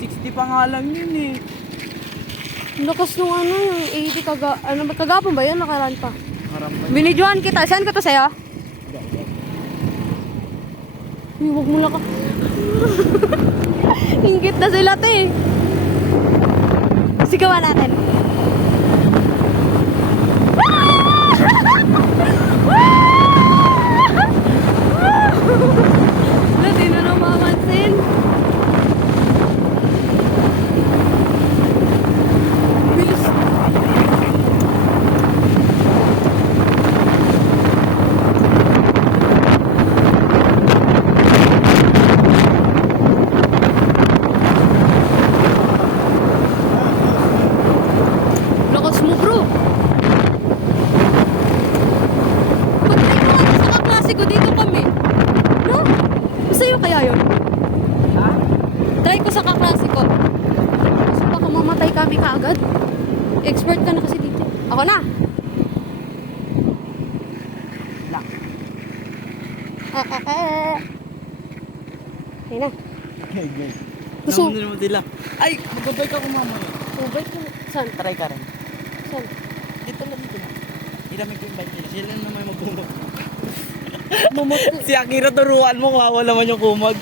60 pa nga lang yun eh. Lakas nung ano, yung 80 kagapon ba yun? Nakaraan pa. Harambay. Binidyohan kita. Saan ko to sa'yo? Uy, huwag mo na ka. Ingit na sila to eh. Sigawan natin. Wala, di na namamansin. Bilis. Lakas mo, bro. Pag tayo mga sa kaklase ko dito kami. No? Masa'yo kaya yun? Ha? Try ko sa kaklase ko. Kasi baka mamatay kami kaagad. Expert ka na kasi dito. Ako na. Lang. Ayun na. Okay, good. Gusto- Naman naman sila. Ay, mag-bike ako mamaya. Ubay ko. Saan? Try ka rin. Saan? Dito lang dito na. Ilamig ko yung bike nila. Sila naman yung magkumag. Mumot. Si Akira turuan mo, kawawa naman yung kumag.